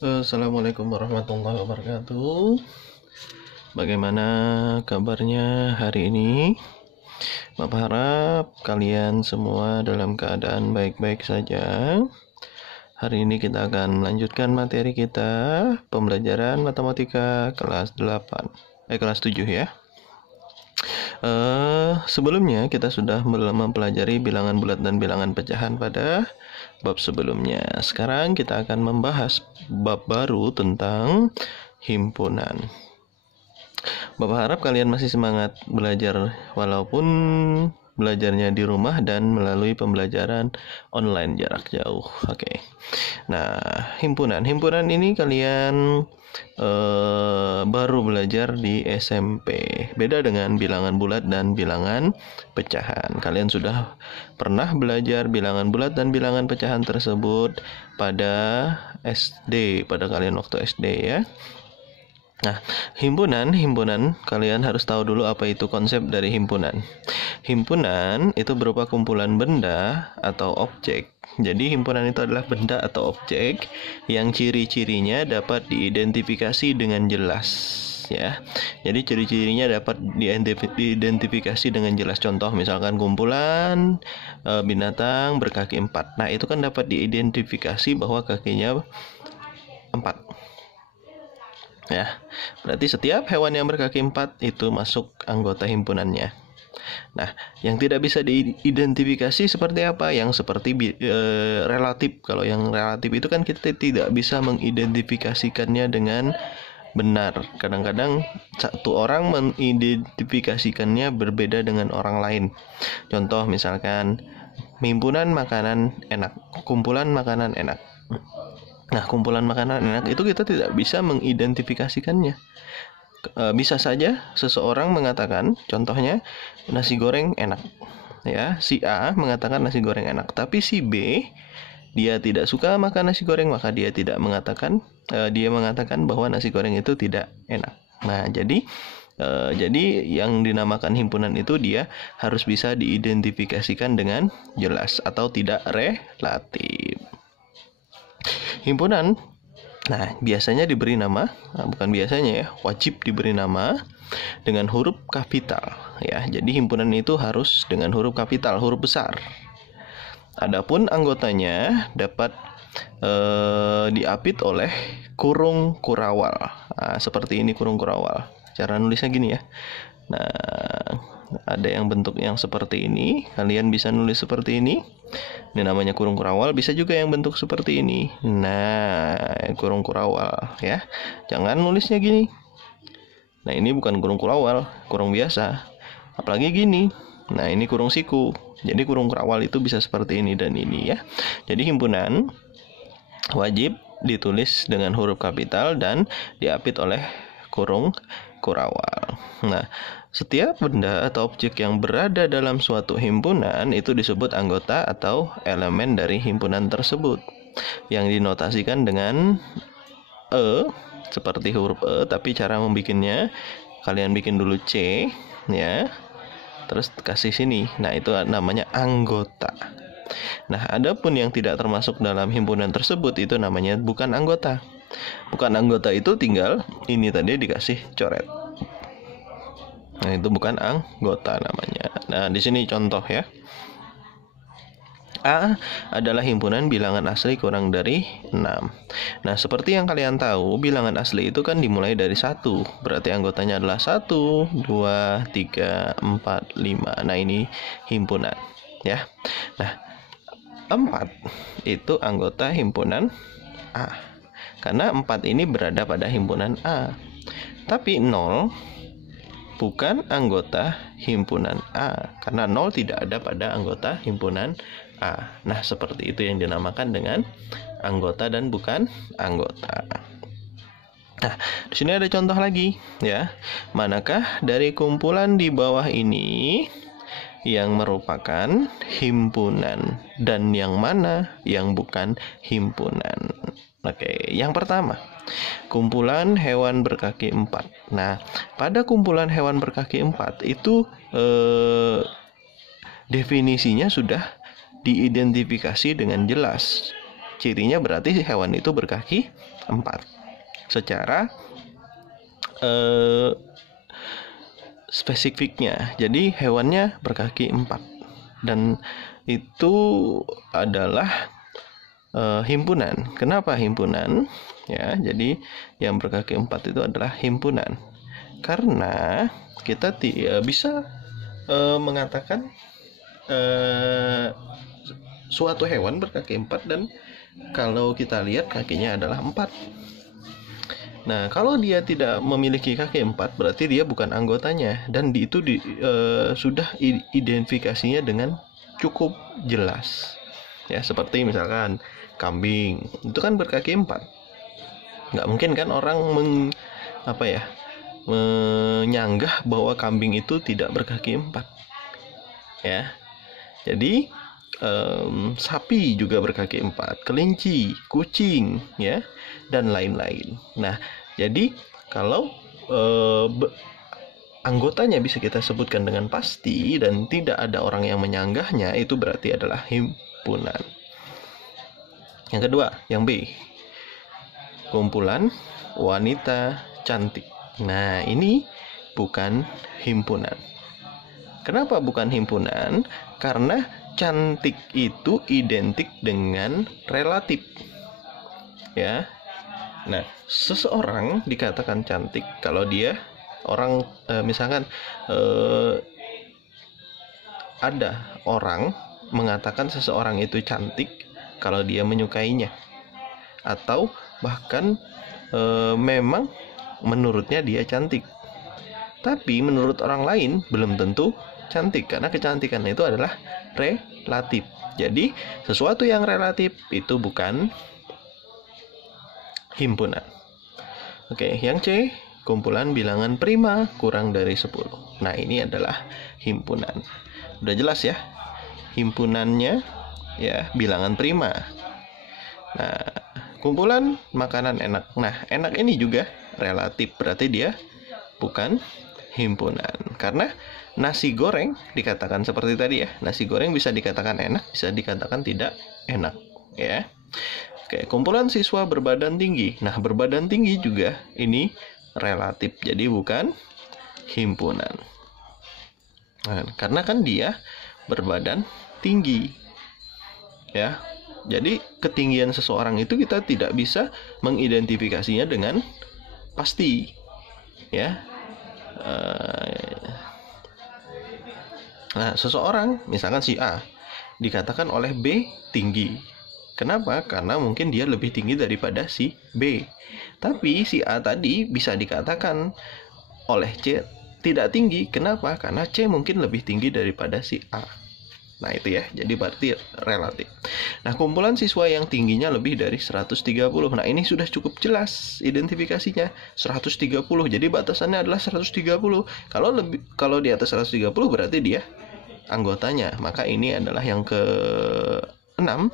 Assalamualaikum warahmatullahi wabarakatuh. Bagaimana kabarnya hari ini? Bapak harap kalian semua dalam keadaan baik-baik saja. Hari ini kita akan melanjutkan materi kita, pembelajaran matematika kelas 7 ya. Sebelumnya kita sudah mempelajari bilangan bulat dan bilangan pecahan pada bab sebelumnya. Sekarang kita akan membahas bab baru tentang himpunan. Bapak harap kalian masih semangat belajar walaupun belajarnya di rumah dan melalui pembelajaran online jarak jauh. Oke. Nah, himpunan ini kalian baru belajar di SMP. Beda dengan bilangan bulat dan bilangan pecahan. Kalian sudah pernah belajar bilangan bulat dan bilangan pecahan tersebut pada SD, pada kalian waktu SD ya. Nah, himpunan kalian harus tahu dulu apa itu konsep dari himpunan. Himpunan itu berupa kumpulan benda atau objek. Jadi himpunan itu adalah benda atau objek yang ciri-cirinya dapat diidentifikasi dengan jelas ya. Jadi ciri-cirinya dapat diidentifikasi dengan jelas. Contoh misalkan kumpulan binatang berkaki 4. Nah, itu kan dapat diidentifikasi bahwa kakinya 4. Ya, berarti setiap hewan yang berkaki 4 itu masuk anggota himpunannya. Nah, yang tidak bisa diidentifikasi seperti apa? Yang seperti relatif. Kalau yang relatif itu kan kita tidak bisa mengidentifikasikannya dengan benar. Kadang-kadang satu orang mengidentifikasikannya berbeda dengan orang lain. Contoh misalkan himpunan makanan enak, kumpulan makanan enak. Nah, kumpulan makanan enak itu kita tidak bisa mengidentifikasikannya. Bisa saja seseorang mengatakan, contohnya nasi goreng enak. Ya, si A mengatakan nasi goreng enak, tapi si B dia tidak suka makan nasi goreng, maka dia tidak mengatakan, dia mengatakan bahwa nasi goreng itu tidak enak. Nah, jadi yang dinamakan himpunan itu dia harus bisa diidentifikasikan dengan jelas atau tidak relatif. Himpunan, nah biasanya diberi nama, bukan biasanya ya, wajib diberi nama dengan huruf kapital ya. Jadi himpunan itu harus dengan huruf kapital, huruf besar. Adapun anggotanya dapat diapit oleh kurung kurawal. Nah, seperti ini kurung kurawal. Cara nulisnya gini ya. Nah, ada yang bentuk yang seperti ini, kalian bisa nulis seperti ini. Ini namanya kurung kurawal. Bisa juga yang bentuk seperti ini. Nah, kurung kurawal ya. Jangan nulisnya gini. Nah, ini bukan kurung kurawal, kurung biasa. Apalagi gini. Nah, ini kurung siku. Jadi kurung kurawal itu bisa seperti ini dan ini ya. Jadi himpunan wajib ditulis dengan huruf kapital dan diapit oleh kurung kurawal. Nah, setiap benda atau objek yang berada dalam suatu himpunan itu disebut anggota atau elemen dari himpunan tersebut, yang dinotasikan dengan E, seperti huruf E, tapi cara membikinnya kalian bikin dulu C ya, terus kasih sini. Nah, itu namanya anggota. Nah, adapun yang tidak termasuk dalam himpunan tersebut itu namanya bukan anggota. Bukan anggota itu tinggal ini tadi dikasih coret. Nah, itu bukan anggota namanya. Nah, di sini contoh ya. A adalah himpunan bilangan asli kurang dari 6. Nah, seperti yang kalian tahu, bilangan asli itu kan dimulai dari 1. Berarti anggotanya adalah 1, 2, 3, 4, 5. Nah, ini himpunan ya. Nah, 4 itu anggota himpunan A. Karena 4 ini berada pada himpunan A. Tapi 0 bukan anggota himpunan A, karena 0 tidak ada pada anggota himpunan A. Nah, seperti itu yang dinamakan dengan anggota dan bukan anggota. Nah, di sini ada contoh lagi ya. Manakah dari kumpulan di bawah ini yang merupakan himpunan dan yang mana yang bukan himpunan? Oke, yang pertama, kumpulan hewan berkaki 4. Nah, pada kumpulan hewan berkaki 4 itu definisinya sudah diidentifikasi dengan jelas. cirinya berarti hewan itu berkaki 4 secara spesifiknya. Jadi hewannya berkaki 4 dan itu adalah himpunan. Kenapa himpunan? Ya, jadi yang berkaki 4 itu adalah himpunan. Karena kita bisa mengatakan suatu hewan berkaki 4 dan kalau kita lihat kakinya adalah 4. Nah, kalau dia tidak memiliki kaki 4 berarti dia bukan anggotanya dan itu sudah identifikasinya dengan cukup jelas. Ya, seperti misalkan kambing, itu kan berkaki 4. Nggak mungkin kan orang menyanggah bahwa kambing itu tidak berkaki 4. Ya. Jadi sapi juga berkaki 4, kelinci, kucing, ya, dan lain-lain. Nah, jadi kalau anggotanya bisa kita sebutkan dengan pasti dan tidak ada orang yang menyanggahnya, itu berarti adalah himpunan. Yang kedua, yang B, kumpulan wanita cantik. Nah, ini bukan himpunan. Kenapa bukan himpunan? Karena cantik itu identik dengan relatif. Ya. Nah, seseorang dikatakan cantik kalau dia orang misalkan ada orang mengatakan seseorang itu cantik kalau dia menyukainya atau bahkan memang menurutnya dia cantik. Tapi menurut orang lain belum tentu cantik karena kecantikan itu adalah relatif. Jadi sesuatu yang relatif itu bukan himpunan. Oke, yang C, kumpulan bilangan prima kurang dari 10. Nah, ini adalah himpunan. Udah jelas ya? Himpunannya ya bilangan prima. Nah, kumpulan makanan enak. Nah, enak ini juga relatif, berarti dia bukan himpunan. Karena nasi goreng dikatakan seperti tadi ya. Nasi goreng bisa dikatakan enak, bisa dikatakan tidak enak, ya. Oke, kumpulan siswa berbadan tinggi. Nah, berbadan tinggi juga ini relatif, jadi bukan himpunan. Nah, karena kan dia berbadan tinggi. Ya. Jadi ketinggian seseorang itu kita tidak bisa mengidentifikasinya dengan pasti. Ya. Nah, seseorang misalkan si A dikatakan oleh B tinggi. Kenapa? Karena mungkin dia lebih tinggi daripada si B. Tapi si A tadi bisa dikatakan oleh C tidak tinggi. Kenapa? Karena C mungkin lebih tinggi daripada si A. Nah, itu ya. Jadi berarti relatif. Nah, kumpulan siswa yang tingginya lebih dari 130. Nah, ini sudah cukup jelas identifikasinya. 130. Jadi batasannya adalah 130. Kalau di atas 130 berarti dia anggotanya. Maka ini adalah yang ke-6.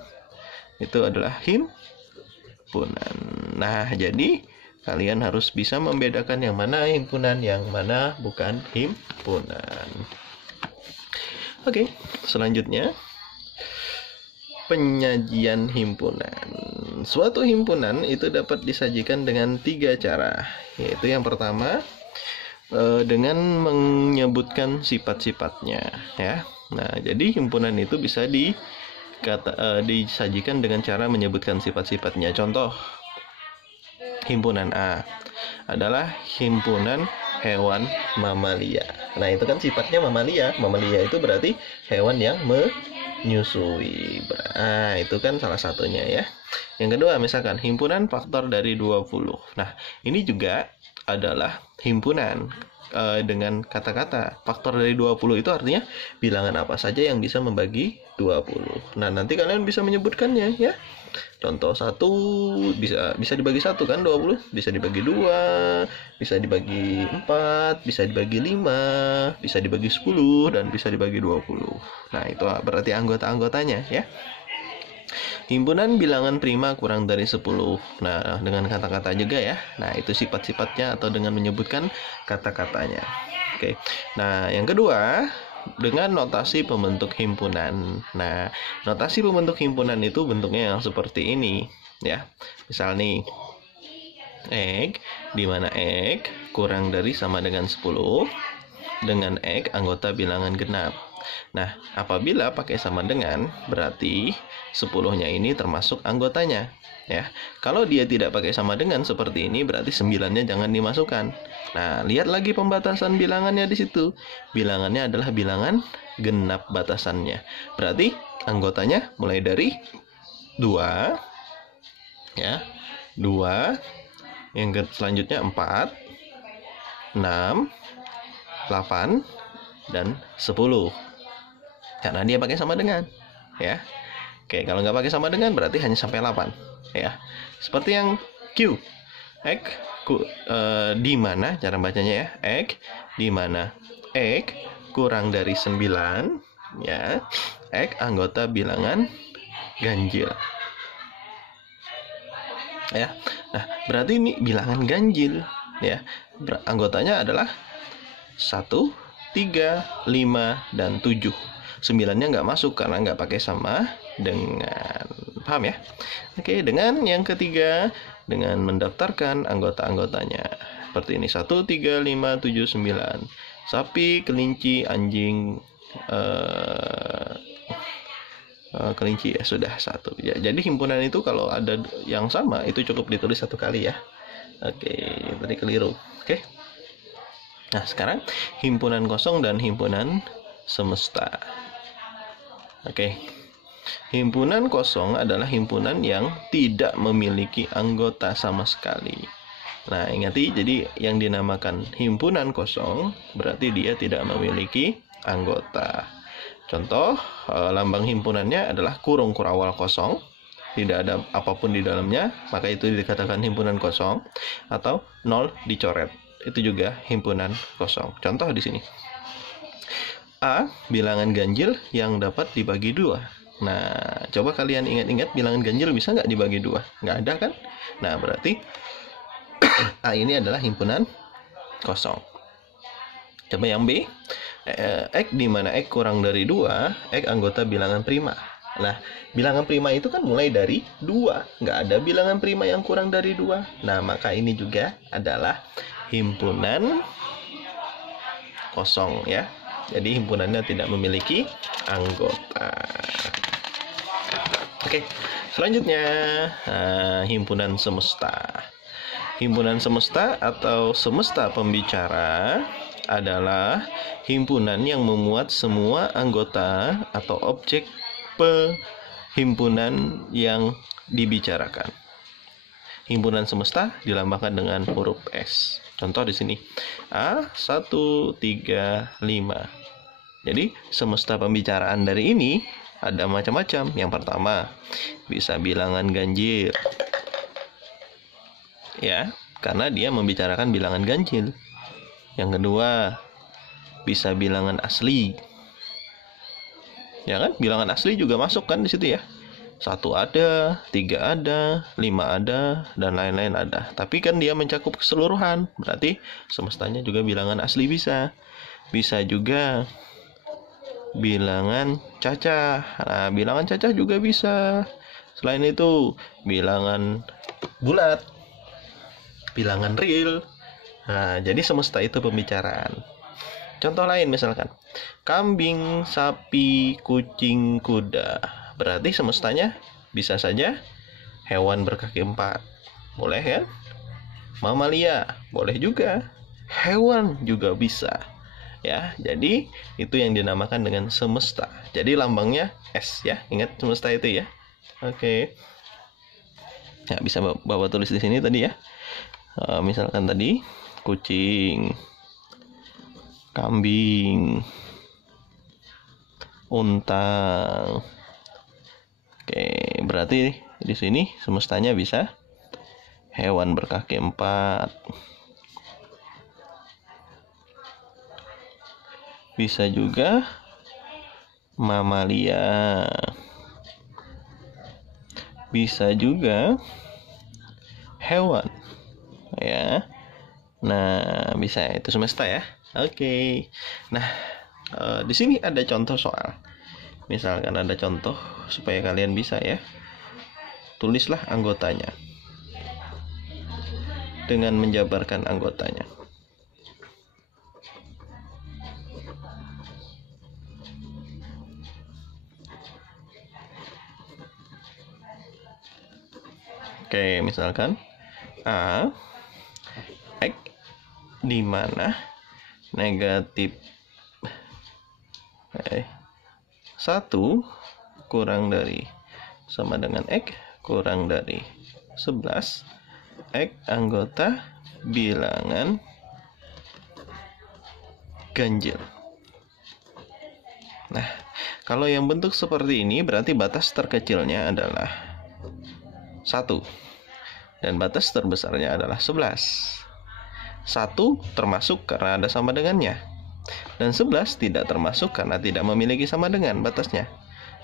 Itu adalah himpunan. Nah, jadi kalian harus bisa membedakan yang mana himpunan, yang mana bukan himpunan. Oke, selanjutnya penyajian himpunan. Suatu himpunan itu dapat disajikan dengan 3 cara. Yaitu yang pertama dengan menyebutkan sifat-sifatnya, ya. Nah, jadi himpunan itu bisa disajikan dengan cara menyebutkan sifat-sifatnya. Contoh, himpunan A adalah himpunan hewan mamalia. Nah, itu kan sifatnya mamalia. Mamalia itu berarti hewan yang menyusui. Nah, itu kan salah satunya ya. Yang kedua, misalkan himpunan faktor dari 20. Nah, ini juga adalah himpunan dengan kata-kata. Faktor dari 20 itu artinya bilangan apa saja yang bisa membagi 20. Nah, nanti kalian bisa menyebutkannya ya. Contoh 1 bisa dibagi 1 kan 20, bisa dibagi 2, bisa dibagi 4, bisa dibagi 5, bisa dibagi 10 dan bisa dibagi 20. Nah, itu berarti anggota-anggotanya ya. Himpunan bilangan prima kurang dari 10. Nah, dengan kata-kata juga ya. Nah, itu sifat-sifatnya atau dengan menyebutkan kata-katanya. Oke. Nah, yang kedua, dengan notasi pembentuk himpunan. Nah, notasi pembentuk himpunan itu bentuknya yang seperti ini, ya. Misal nih, X, di mana X kurang dari sama dengan 10, dengan X anggota bilangan genap. Nah, apabila pakai sama dengan, berarti 10-nya ini termasuk anggotanya. Ya, kalau dia tidak pakai sama dengan seperti ini, berarti 9-nya jangan dimasukkan. Nah, lihat lagi pembatasan bilangannya di situ. Bilangannya adalah bilangan genap batasannya. Berarti anggotanya mulai dari 2, ya, 2, yang selanjutnya 4, 6, 8, dan 10. Karena dia pakai sama dengan, ya. Oke, kalau nggak pakai sama dengan berarti hanya sampai 8, ya. Seperti yang Q. X di mana cara bacanya, ya? X di mana X kurang dari 9, ya. X anggota bilangan ganjil. Ya. Nah, berarti ini bilangan ganjil, ya. Anggotanya adalah 1, 3, 5, dan 7. 9-nya nggak masuk karena nggak pakai sama dengan. Paham, ya? Oke, dengan yang ketiga, dengan mendaftarkan anggota-anggotanya. Seperti ini, 1, 3, 5, 7, 9. Sapi, kelinci, anjing, kelinci, ya sudah 1. Ya, jadi himpunan itu kalau ada yang sama itu cukup ditulis 1 kali, ya. Oke, tadi keliru. Oke. Nah, sekarang himpunan kosong dan himpunan semesta. Oke. Himpunan kosong adalah himpunan yang tidak memiliki anggota sama sekali. Nah, ingati, jadi yang dinamakan himpunan kosong berarti dia tidak memiliki anggota. Contoh, lambang himpunannya adalah kurung kurawal kosong, tidak ada apapun di dalamnya, maka itu dikatakan himpunan kosong. Atau 0 dicoret, itu juga himpunan kosong. Contoh di sini, A, bilangan ganjil yang dapat dibagi 2. Nah, coba kalian ingat-ingat, bilangan ganjil bisa nggak dibagi 2? Nggak ada, kan? Nah, berarti A ini adalah himpunan kosong. Coba yang B, X di mana X kurang dari 2, X anggota bilangan prima. Nah, bilangan prima itu kan mulai dari 2. Nggak ada bilangan prima yang kurang dari 2. Nah, maka ini juga adalah himpunan kosong, ya. Jadi himpunannya tidak memiliki anggota. Oke, selanjutnya himpunan semesta. Himpunan semesta atau semesta pembicara adalah himpunan yang memuat semua anggota atau objek himpunan yang dibicarakan. Himpunan semesta dilambangkan dengan huruf S. Contoh di sini, A, 1, 3, 5. Jadi, semesta pembicaraan dari ini ada macam-macam. Yang pertama, bisa bilangan ganjil. Ya, karena dia membicarakan bilangan ganjil. Yang kedua, bisa bilangan asli. Ya kan, bilangan asli juga masuk kan di situ, ya. 1 ada, 3 ada, 5 ada, dan lain-lain ada. Tapi kan dia mencakup keseluruhan, berarti semestanya juga bilangan asli bisa. Bisa juga bilangan cacah. Nah, bilangan cacah juga bisa. Selain itu, bilangan bulat, bilangan real. Nah, jadi semesta itu pembicaraan. Contoh lain misalkan, kambing, sapi, kucing, kuda. Berarti semestanya bisa saja hewan berkaki 4. Boleh, kan? Mamalia, boleh juga. Hewan juga bisa. Ya, jadi itu yang dinamakan dengan semesta. Jadi lambangnya S, ya. Ingat semesta itu, ya. Oke. Ya, bisa Bapak tulis di sini tadi, ya. Misalkan tadi kucing, kambing, unta. Oke, berarti di sini semestanya bisa hewan berkaki 4. Bisa juga mamalia. Bisa juga hewan. Ya. Nah, bisa itu semesta, ya. Oke. Nah, Di sini ada contoh soal. Misalkan ada contoh supaya kalian bisa ya. Tulislah anggotanya dengan menjabarkan anggotanya. Oke, misalkan A X di mana negatif 1 kurang dari sama dengan X kurang dari 11, X anggota bilangan ganjil. Nah, kalau yang bentuk seperti ini berarti batas terkecilnya adalah 1 dan batas terbesarnya adalah 11. 1 termasuk karena ada sama dengannya, dan 11 tidak termasuk karena tidak memiliki sama dengan batasnya.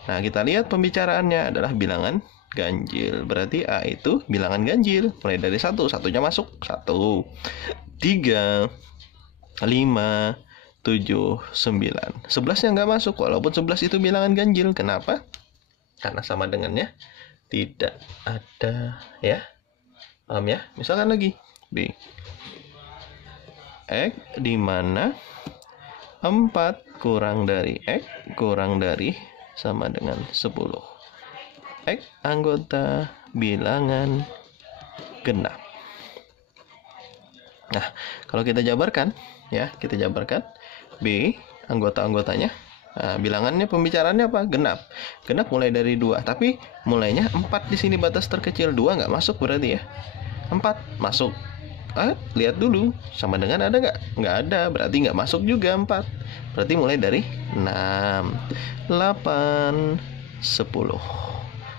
Nah, kita lihat pembicaraannya adalah bilangan ganjil. Berarti A itu bilangan ganjil. Mulai dari 1, satunya masuk 1, 3, 5, 7, 9. 11-nya nggak masuk, walaupun 11 itu bilangan ganjil. Kenapa? Karena sama dengannya tidak ada ya. Paham ya? Misalkan lagi B X di mana 4 kurang dari X kurang dari sama dengan 10. X anggota bilangan genap. Nah, kalau kita jabarkan ya, kita jabarkan B anggota-anggotanya. Nah, bilangannya pembicaraannya apa? Genap. Genap mulai dari 2, tapi mulainya 4 di sini batas terkecil. 2 nggak masuk berarti ya. 4 masuk. Lihat dulu sama dengan ada nggak? Nggak ada, berarti nggak masuk juga 4. Berarti mulai dari 6, 8, 10.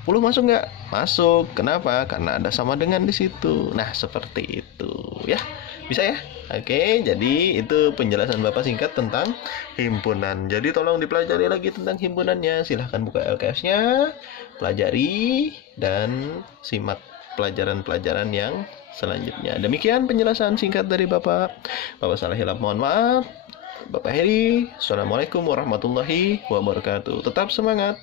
10 masuk nggak? Masuk. Kenapa? Karena ada sama dengan di situ. Nah, seperti itu ya. Bisa ya? Oke, jadi itu penjelasan Bapak singkat tentang himpunan. Jadi tolong dipelajari lagi tentang himpunannya. Silahkan buka LKS-nya, pelajari, dan simak pelajaran-pelajaran yang selanjutnya. Demikian penjelasan singkat dari Bapak. Bapak salah hilap mohon maaf. Bapak Heri, Assalamualaikum warahmatullahi wabarakatuh. Tetap semangat.